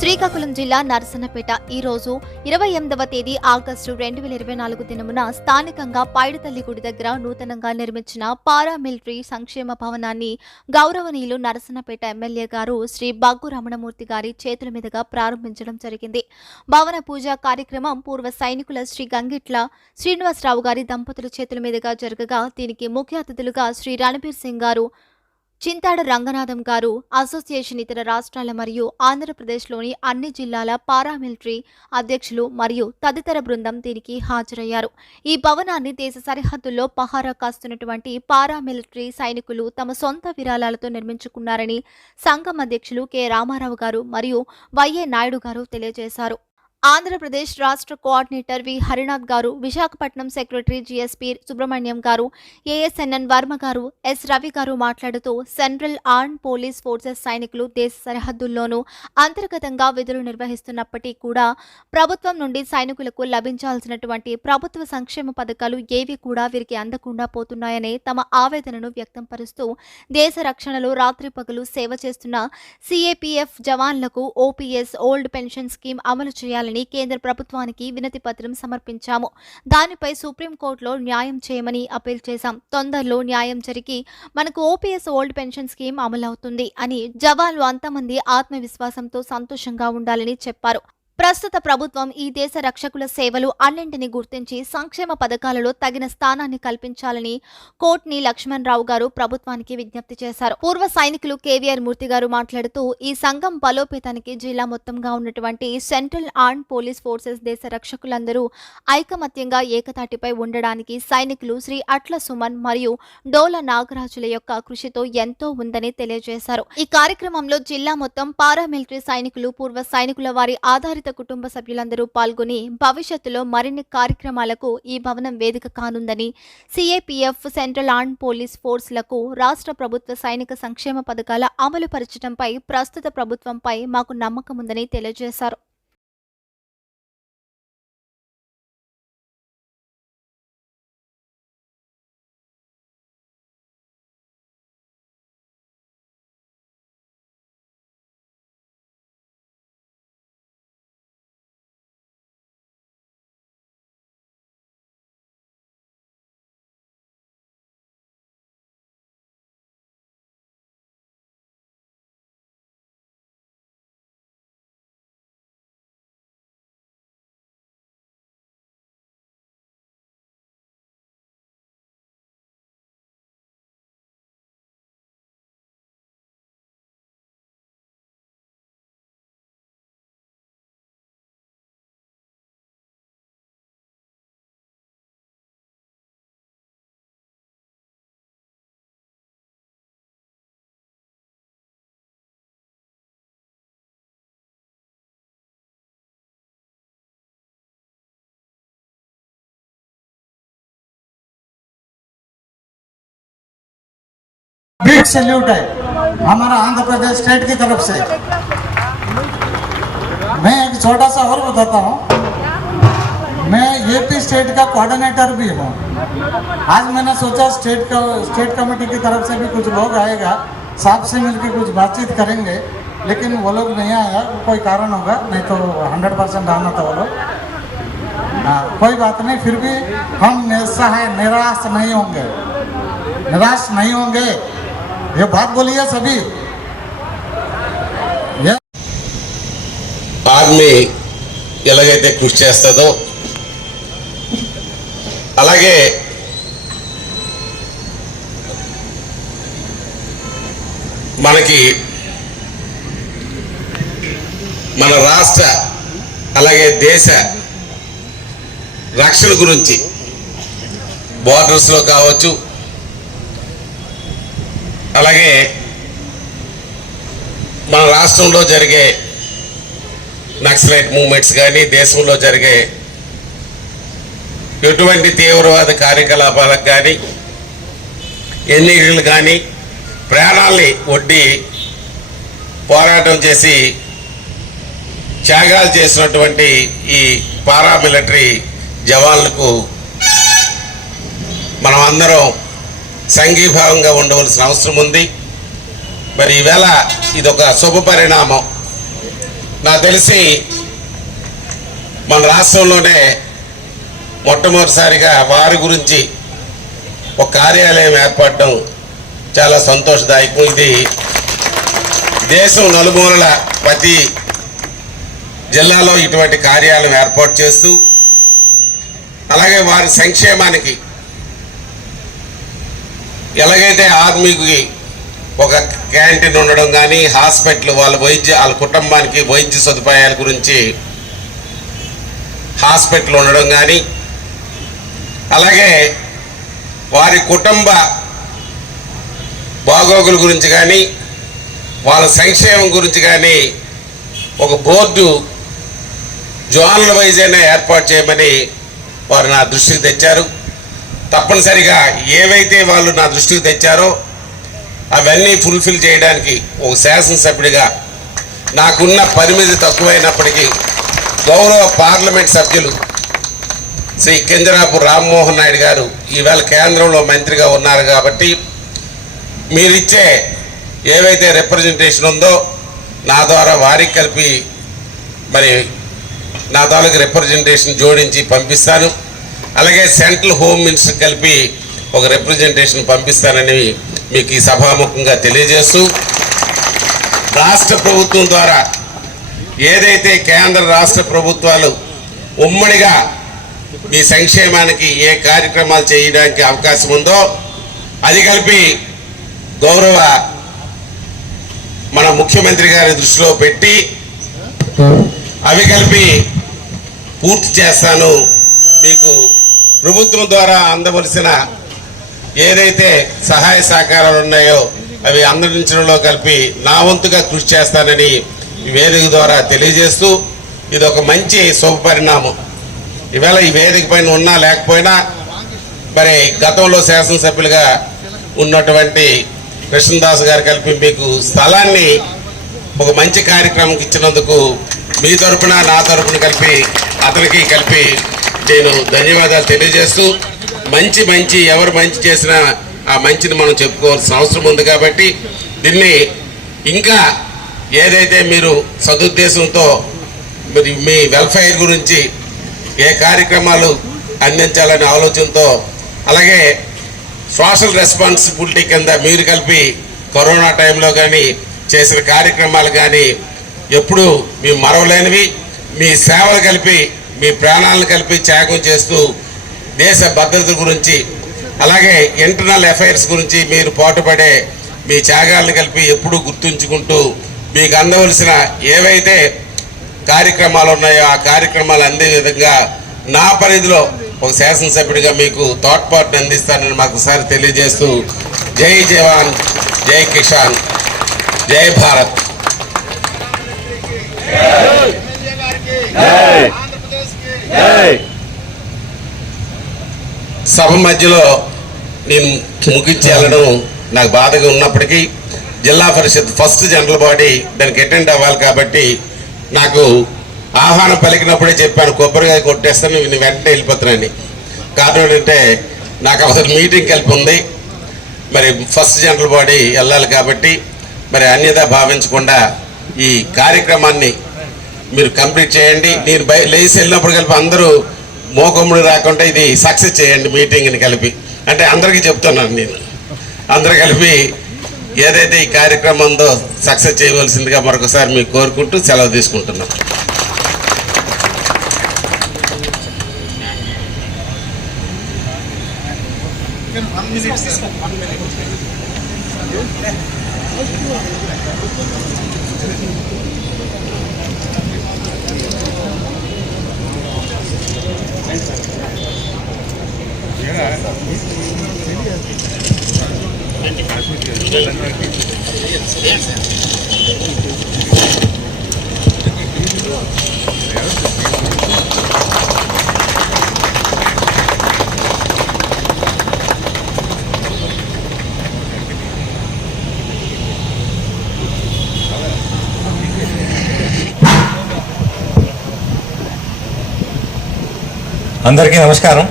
శ్రీకాకుళం జిల్లా నరసన్నపేట. ఈ రోజు ఇరవై ఎనిమిదవ తేదీ ఆగస్టు రెండు వేల ఇరవై నాలుగు దినమున స్థానికంగా పైడితల్లి గుడి దగ్గర నూతనంగా నిర్మించిన పారామిలిటరీ సంక్షేమ భవనాన్ని గౌరవనీయులు నరసన్నపేట ఎమ్మెల్యే గారు శ్రీ బగ్గు రమణమూర్తి గారి చేతుల మీదుగా ప్రారంభించడం జరిగింది. భవన పూజ కార్యక్రమం పూర్వ సైనికుల శ్రీ గంగిట్ల శ్రీనివాసరావు గారి దంపతుల చేతుల మీదుగా జరగగా దీనికి ముఖ్య అతిథులుగా శ్రీ రణబీర్ సింగ్ గారు చింతాడ రంగనాథం గారు అసోసియేషన్ ఇతర రాష్ట్రాల మరియు ఆంధ్రప్రదేశ్లోని అన్ని జిల్లాల పారామిలిటరీ అధ్యక్షులు మరియు తదితర బృందం దీనికి హాజరయ్యారు. ఈ భవనాన్ని దేశ సరిహద్దుల్లో పహారా కాస్తున్నటువంటి పారామిలిటరీ సైనికులు తమ సొంత విరాళాలతో నిర్మించుకున్నారని సంఘం అధ్యక్షులు కె. రామారావు గారు మరియు వైఏ నాయుడు గారు తెలియజేశారు. ఆంధ్రప్రదేశ్ రాష్ట్ర కోఆర్డినేటర్ వి. హరినాథ్ గారు విశాఖపట్నం సెక్రటరీ జిఎస్పి సుబ్రహ్మణ్యం గారు ఏఎస్ఎన్ఎన్ వర్మ గారు ఎస్. రవి గారు మాట్లాడుతూ సెంట్రల్ ఆర్మ్ పోలీస్ ఫోర్సెస్ సైనికులు దేశ సరిహద్దుల్లోనూ అంతర్గతంగా విధులు నిర్వహిస్తున్నప్పటికీ కూడా ప్రభుత్వం నుండి సైనికులకు లభించాల్సినటువంటి ప్రభుత్వ సంక్షేమ పథకాలు ఏవి కూడా వీరికి అందకుండా పోతున్నాయని తమ ఆవేదనను వ్యక్తం పరుస్తూ దేశ రక్షణలో రాత్రి పగలు సేవ చేస్తున్న సిఏపిఎఫ్ జవాన్లకు ఓపీఎస్ ఓల్డ్ పెన్షన్ స్కీమ్ అమలు చేయాలని కేంద్ర ప్రభుత్వానికి వినతి పత్రం సమర్పించాము. దానిపై సుప్రీంకోర్టులో న్యాయం చేయమని అప్పీల్ చేశాం. తొందరలో న్యాయం జరిగి మనకు O P S old pension scheme అమలవుతుంది అని జవాన్లు అంతమంది ఆత్మవిశ్వాసంతో సంతోషంగా ఉండాలని చెప్పారు. ప్రస్తుత ప్రభుత్వం ఈ దేశ రక్షకుల సేవలు అన్నింటినీ గుర్తించి సంక్షేమ పథకాలలో తగిన స్థానాన్ని కల్పించాలని కోట్ని లక్ష్మణ్ రావు గారు ప్రభుత్వానికి విజ్ఞప్తి చేశారు. పూర్వ సైనికులు కేవీఆర్ మూర్తి గారు మాట్లాడుతూ ఈ సంఘం బలోపేతానికి జిల్లా మొత్తంగా ఉన్నటువంటి సెంట్రల్ ఆర్మ్ పోలీస్ ఫోర్సెస్ దేశ రక్షకులందరూ ఐకమత్యంగా ఏకతాటిపై ఉండడానికి సైనికులు శ్రీ అట్ల సుమన్ మరియు డోల నాగరాజుల యొక్క కృషితో ఎంతో ఉందని తెలియజేశారు. ఈ కార్యక్రమంలో జిల్లా మొత్తం పారామిలిటరీ సైనికులు పూర్వ సైనికుల వారి ఆధారిత కుటుంబ సభ్యులందరూ పాల్గొని భవిష్యత్తులో మరిన్ని కార్యక్రమాలకు ఈ భవనం వేదిక కానుందని సిఏపిఎఫ్ సెంట్రల్ ఆర్మ్ పోలీస్ ఫోర్స్లకు రాష్ట్ర ప్రభుత్వ సైనిక సంక్షేమ పథకాల అమలు పరచడంపై ప్రస్తుత ప్రభుత్వంపై మాకు నమ్మకం ఉందని తెలియజేశారు. बिग सैल्यूट है। हमारा आंध्र प्रदेश स्टेट की तरफ़ से। मैं एक छोटा सा और बताता हूँ। मैं यूपी स्टेट का कोऑर्डिनेटर भी हूँ। आज मैंने सोचा स्टेट का स्टेट कमेटी की तरफ़ से भी कुछ लोग आएगा। साहब से मिलकर कुछ बातचीत करेंगे। लेकिन वो लोग नहीं आया। कोई कारण होगा, नहीं तो हंड्रेड परसेंट आना था वो लोग। कोई बात नहीं, फिर भी हम निस्सहाय निराश नहीं होंगे। निराश नहीं होंगे। ये बात बोलिए सभी ये ఆర్మీ ఎలాగైతే కృషి చేస్తుందో అలాగే మనకి మన రాష్ట్ర అలాగే దేశ రక్షణ గురించి బార్డర్స్లో కావచ్చు అలాగే మన రాష్ట్రంలో జరిగే నక్సలైట్ మూమెంట్స్ కానీ దేశంలో జరిగే ఎటువంటి తీవ్రవాద కార్యకలాపాలకు కానీ ఎన్నికలు కానీ ప్రాణాల్ని ఒడ్డి పోరాటం చేసి త్యాగాలు చేసినటువంటి ఈ పారామిలిటరీ జవాన్లకు మనం అందరం సంఘీభావంగా ఉండవలసిన అవసరం ఉంది. మరి ఈవేళ ఇదొక శుభ పరిణామం. నాకు తెలిసి మన రాష్ట్రంలోనే మొట్టమొదటిసారిగా వారి గురించి ఒక కార్యాలయం ఏర్పడడం చాలా సంతోషదాయకం. ఇది దేశం నలుమూలల ప్రతి జిల్లాలో ఇటువంటి కార్యాలయం ఏర్పాటు చేస్తూ అలాగే వారి సంక్షేమానికి ఎలాగైతే ఆర్మీకి ఒక క్యాంటీన్ ఉండడం కానీ హాస్పిటల్ వాళ్ళ వైద్య వాళ్ళ కుటుంబానికి వైద్య సదుపాయాల గురించి హాస్పిటల్ ఉండడం కానీ అలాగే వారి కుటుంబ బాగోగుల గురించి కానీ వాళ్ళ సంక్షేమం గురించి కానీ ఒక బోర్డు జోన్ల వైజ్ అయినా ఏర్పాటు చేయమని వారు నా దృష్టికి తెచ్చారు. తప్పనిసరిగా ఏవైతే వాళ్ళు నా దృష్టికి తెచ్చారో అవన్నీ ఫుల్ఫిల్ చేయడానికి ఒక శాసనసభ్యుడిగా నాకున్న పరిమితి తక్కువైనప్పటికీ గౌరవ పార్లమెంట్ సభ్యులు శ్రీ కింజరాపు రామ్మోహన్ నాయుడు గారు ఈవేళ కేంద్రంలో మంత్రిగా ఉన్నారు కాబట్టి మీరిచ్చే ఏవైతే రిప్రజెంటేషన్ ఉందో నా ద్వారా వారికి కలిపి మరి నా తాలూకు రిప్రజెంటేషన్ జోడించి పంపిస్తాను. అలాగే సెంట్రల్ హోమ్ మినిస్టర్ కలిపి ఒక రిప్రజెంటేషన్ పంపిస్తానని మీకు ఈ సభాముఖంగా తెలియజేస్తూ రాష్ట్ర ప్రభుత్వం ద్వారా ఏదైతే కేంద్ర రాష్ట్ర ప్రభుత్వాలు ఉమ్మడిగా మీ సంక్షేమానికి ఏ కార్యక్రమాలు చేయడానికి అవకాశం ఉందో అది కలిపి గౌరవ మన ముఖ్యమంత్రి గారి దృష్టిలో పెట్టి అవి కలిపి పూర్తి చేస్తాను. మీకు ప్రభుత్వం ద్వారా అందవలసిన ఏదైతే సహాయ సహకారాలు ఉన్నాయో అవి అందించడంలో కలిపి నా వంతుగా కృషి చేస్తానని వేదిక ద్వారా తెలియజేస్తూ ఇది ఒక మంచి శుభపరిణామం ఈవేళ ఈ వేదిక పైన ఉన్నా లేకపోయినా మరి గతంలో శాసనసభ్యులుగా ఉన్నటువంటి కృష్ణదాస్ గారు కలిపి మీకు స్థలాన్ని ఒక మంచి కార్యక్రమం ఇచ్చినందుకు మీ తరపున నా తరపున కలిపి అతనికి కలిపి నేను ధన్యవాదాలు తెలియజేస్తూ మంచి మంచి ఎవరు మంచి చేసినా ఆ మంచిని మనం చెప్పుకోవాల్సిన అవసరం ఉంది కాబట్టి దీన్ని ఇంకా ఏదైతే మీరు సదుద్దేశంతో మరి మీ వెల్ఫేర్ గురించి ఏ కార్యక్రమాలు అందించాలనే ఆలోచనతో అలాగే సోషల్ రెస్పాన్సిబిలిటీ కింద మీరు కలిపి కరోనా టైంలో కానీ చేసిన కార్యక్రమాలు కానీ ఎప్పుడూ మీ మరవలేనివి. మీ సేవలు కలిపి మీ ప్రాణాలను కలిపి త్యాగం చేస్తూ దేశ భద్రత గురించి అలాగే ఇంటర్నల్ అఫైర్స్ గురించి మీరు పాటుపడే మీ త్యాగాలను కలిపి ఎప్పుడూ గుర్తుంచుకుంటూ మీకు అందవలసిన ఏవైతే కార్యక్రమాలు ఉన్నాయో ఆ కార్యక్రమాలు అందే విధంగా నా పరిధిలో ఒక శాసనసభ్యుడిగా మీకు తోడ్పాటును అందిస్తానని మాకు ఒకసారి తెలియజేస్తూ జై జవాన్ జై కిషాన్ జై భారత్. సభ మధ్యలో నేను ముగించి వెళ్ళడం నాకు బాధగా ఉన్నప్పటికీ zilla parishad first general body దానికి అటెండ్ అవ్వాలి కాబట్టి నాకు ఆహ్వానం పలికినప్పుడే చెప్పాను కొబ్బరికాయ కొట్టేస్తాను నేను వెంటనే వెళ్ళిపోతున్నాను కారణం ఏంటంటే నాకు అసలు మీటింగ్ కలిపి ఉంది. మరి ఫస్ట్ జనరల్ బాడీ వెళ్ళాలి కాబట్టి మరి అన్యదా భావించకుండా ఈ కార్యక్రమాన్ని మీరు కంప్లీట్ చేయండి. నేను బయ లేచి వెళ్ళినప్పుడు కలిపి అందరూ మోకముడు రాకుండా ఇది సక్సెస్ చేయండి మీటింగ్ని కలిపి. అంటే అందరికీ చెప్తున్నాను నేను. అందరూ కలిపి ఏదైతే ఈ కార్యక్రమం ఉందో సక్సెస్ చేయవలసిందిగా మరొకసారి మీకు కోరుకుంటూ సెలవు తీసుకుంటున్నాం. అందరికీ నమస్కారం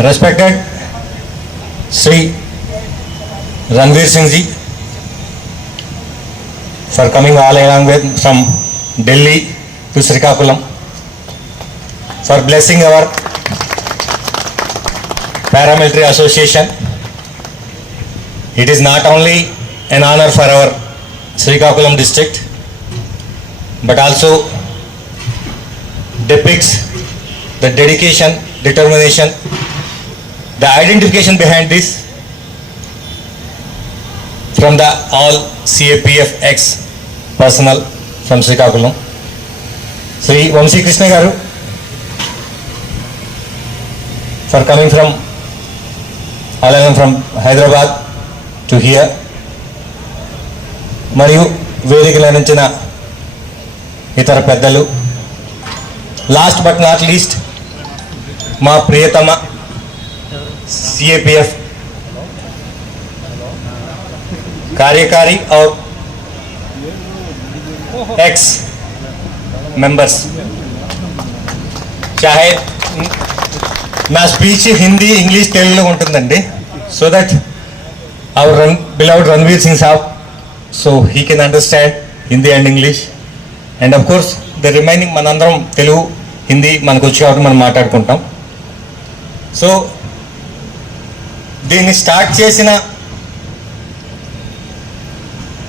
respected Shri Ranveer Singh ji for coming all एँगे from Delhi to Srikakulam for blessing our paramilitary association. It is not only an honour for our Srikakulam district but also depicts the dedication determination the identification behind this from the all CAPF ex personnel from Srikakulam. Sri Vamsi Krishna Garu for coming from Alanam from Hyderabad to here. మరియు వేదికలు అందించిన ఇతర పెద్దలు last but not least మా ప్రియతమ CAPF कार्यकारी और ex members चाहे నా స్పీచ్ హిందీ ఇంగ్లీష్ తెలుగులో ఉంటుందండి so that our run beloved Ranveer Singh saab so he can understand Hindi and English and of course the remaining మనందరం తెలుగు హిందీ మనకు వచ్చి కాబట్టి మనం మాట్లాడుకుంటాం సో దీన్ని స్టార్ట్ చేసిన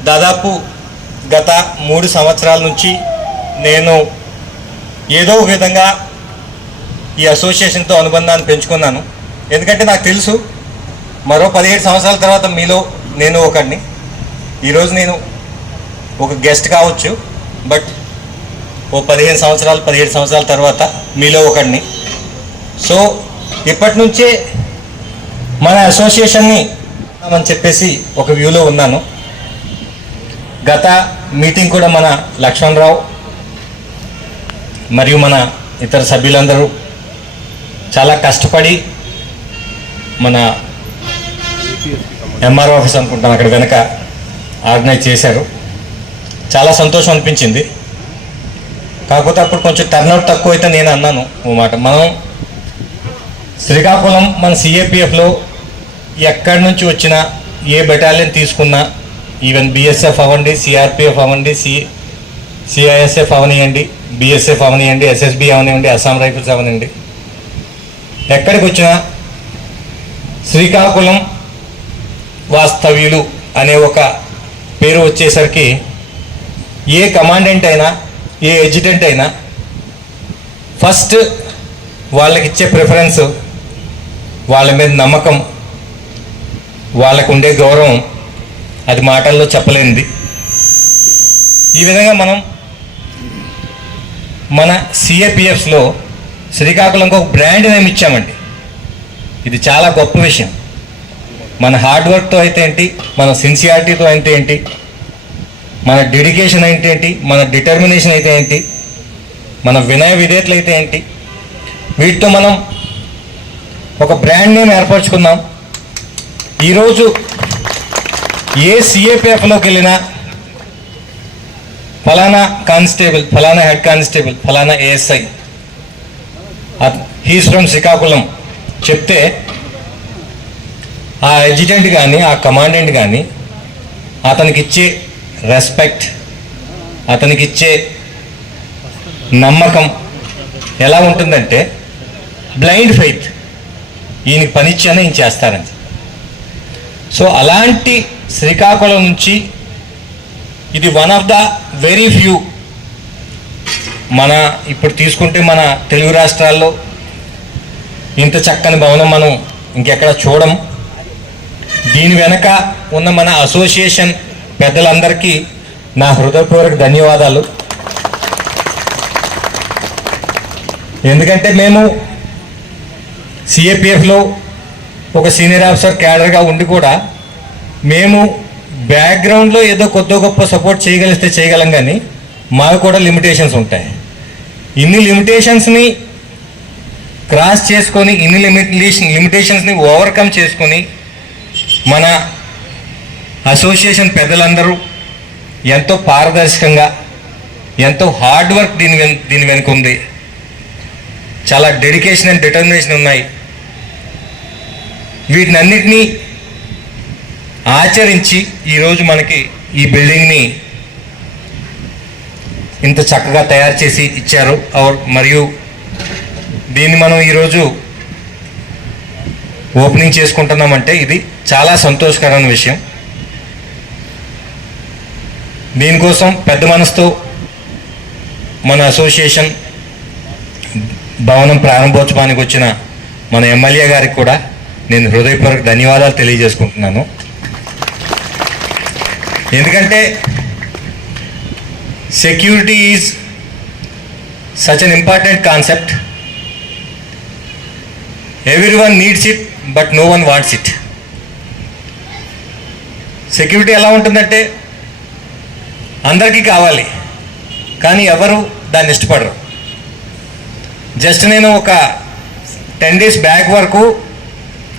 దాదాపు గత మూడు సంవత్సరాల నుంచి నేను ఏదో ఒక విధంగా ఈ అసోసియేషన్తో అనుబంధాన్ని పెంచుకున్నాను. ఎందుకంటే నాకు తెలుసు మరో పదిహేడు సంవత్సరాల తర్వాత మీలో నేను ఒకడిని. ఈరోజు నేను ఒక గెస్ట్ కావచ్చు బట్ ఓ పదిహేను సంవత్సరాలు పదిహేడు సంవత్సరాల తర్వాత మీలో ఒకడిని. సో ఇప్పటి నుంచే మన అసోసియేషన్ని అని చెప్పేసి ఒక వ్యూలో ఉన్నాను. గత మీటింగ్ కూడా మన లక్ష్మణరావు మరియు మన ఇతర సభ్యులందరూ చాలా కష్టపడి మన ఎంఆర్ ఆఫీస్ అనుకుంటాం అక్కడ వెనక ఆర్గనైజ్ చేశారు. చాలా సంతోషం అనిపించింది. కాకపోతే అప్పుడు కొంచెం టర్నౌట్ తక్కువ అయితే నేను అన్నాను ఓ మాట. మనం శ్రీకాకుళం మన సిఏపిఎఫ్లో ఎక్కడి నుంచి వచ్చినా ఏ బెటాలియన్ తీసుకున్నా ఈవెన్ బిఎస్ఎఫ్ అవ్వండి సిఆర్పిఎఫ్ అవ్వండి సి సిఐఎస్ఎఫ్ అవనియండి బిఎస్ఎఫ్ అవనియండి ఎస్ఎస్బి అవనివ్వండి అస్సాం రైఫిల్స్ అవనివ్వండి ఎక్కడికి వచ్చినా శ్రీకాకుళం వాస్తవ్యులు అనే ఒక పేరు వచ్చేసరికి ఏ కమాండెంట్ అయినా ఏ ఎజిడెంట్ అయినా ఫస్ట్ వాళ్ళకి ఇచ్చే ప్రిఫరెన్స్ వాళ్ళ మీద నమ్మకం వాళ్ళకు ఉండే గౌరవం అది మాటల్లో చెప్పలేనిది. ఈ విధంగా మనం మన సిఏపిఎఫ్స్లో శ్రీకాకుళంకి ఒక బ్రాండ్ నేమ్ ఇచ్చామండి. ఇది చాలా గొప్ప విషయం. మన హార్డ్ వర్క్తో అయితే ఏంటి మన సిన్సియారిటీతో అయితే ఏంటి మన డెడికేషన్ అయితే ఏంటి మన డిటర్మినేషన్ అయితే ఏంటి మన వినయ విధేయతలు అయితే ఏంటి వీటితో మనం ఒక బ్రాండ్ నేమ్ ఏర్పరచుకుందాం. ఈరోజు ఏ సిఏపిఎఫ్లోకి వెళ్ళినా ఫలానా కానిస్టేబుల్ ఫలానా హెడ్ కానిస్టేబుల్ ఫలానా ఏఎస్ఐ హీస్ ఫ్రమ్ శ్రీకాకుళం చెప్తే ఆ ఎడ్యుటెంట్ కానీ ఆ కమాండెంట్ కానీ అతనికి ఇచ్చే రెస్పెక్ట్ అతనికి ఇచ్చే నమ్మకం ఎలా ఉంటుందంటే బ్లైండ్ ఫెయిత్ ఈయనకి పనిచ్చానే ఈయన చేస్తారని సో అలాంటి శ్రీకాకుళం నుంచి ఇది one of the very few మన ఇప్పుడు తీసుకుంటే మన తెలుగు రాష్ట్రాల్లో ఇంత చక్కని భవనం మనం ఇంకెక్కడ చూడం. దీని వెనక ఉన్న మన అసోసియేషన్ పెద్దలందరికీ నా హృదయపూర్వక ధన్యవాదాలు. ఎందుకంటే మేము సిఏపిఎఫ్లో ఒక సీనియర్ ఆఫీసర్ క్యాడర్గా ఉండి కూడా మేము బ్యాక్గ్రౌండ్లో ఏదో కొద్ది గొప్ప సపోర్ట్ చేయగలిస్తే చేయగలం కానీ మాకు కూడా లిమిటేషన్స్ ఉంటాయి. ఇన్ని లిమిటేషన్స్ని క్రాస్ చేసుకొని ఇన్ని లిమిటేషన్ లిమిటేషన్స్ని ఓవర్కమ్ చేసుకొని మన అసోసియేషన్ పెద్దలందరూ ఎంతో పారదర్శకంగా ఎంతో హార్డ్ వర్క్ దీని వెన్ దీని వెనుక ఉంది చాలా డెడికేషన్ అండ్ డిటర్మినేషన్ ఉన్నాయి. వీటినన్నిటినీ ఆచరించి ఈరోజు మనకి ఈ బిల్డింగ్ని ఇంత చక్కగా తయారు చేసి ఇచ్చారు. మరియు దీన్ని మనం ఈరోజు ఓపెనింగ్ చేసుకుంటున్నామంటే ఇది చాలా సంతోషకరమైన విషయం. దీనికోసం పెద్ద మనసుతో మన అసోసియేషన్ భవనం ప్రారంభోత్సవానికి వచ్చిన మన ఎమ్మెల్యే గారికి కూడా నేను హృదయపూర్వక ధన్యవాదాలు తెలియజేసుకుంటున్నాను. ఎందుకంటే security is such an important concept. Everyone needs it but no one wants it. Security ఎలా ఉంటుందంటే అందరికీ కావాలి కానీ ఎవరు దాన్ని ఇష్టపడరు. జస్ట్ నేను ఒక టెన్ డేస్ బ్యాక్ వరకు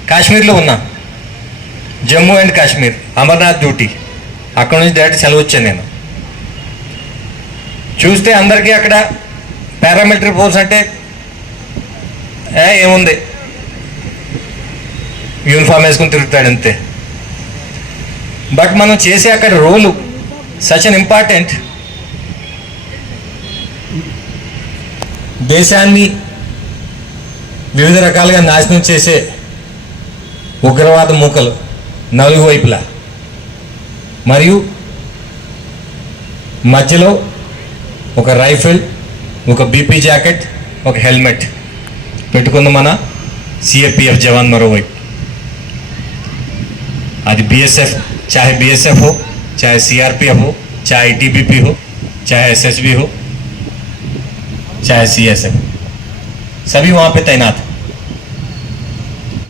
కాశ్మీర్లో ఉన్నా. Jammu and Kashmir Amarnath duty. అక్కడ నుంచి డైరెక్ట్ సెలవు వచ్చాను నేను. చూస్తే అందరికీ అక్కడ పారామిలిటరీ ఫోర్స్ అంటే ఏ ఏముంది? యూనిఫామ్ వేసుకుని తిరుగుతాడు అంతే. బట్ మనం చేసే అక్కడ రోలు సచ్ అన్ ఇంపార్టెంట్ దేశాన్ని వివిధ రకాలుగా నాశనం చేసే ఉగ్రవాద మూకలు నలుగు వైపులా మరియు మధ్యలో ఒక రైఫిల్ ఒక బీపీ జాకెట్ ఒక హెల్మెట్ పెట్టుకున్న మన సిఏపిఎఫ్ జవాన్ మరోవైపు అది बीएसएफ चाहे बीएसएफ हो चाहे सीआरपीएफ हो चाहे आईटीबीपी हो चाहे एसएसबी हो चाहे सीएसएफ सभी वहाँ पे तैनात हैं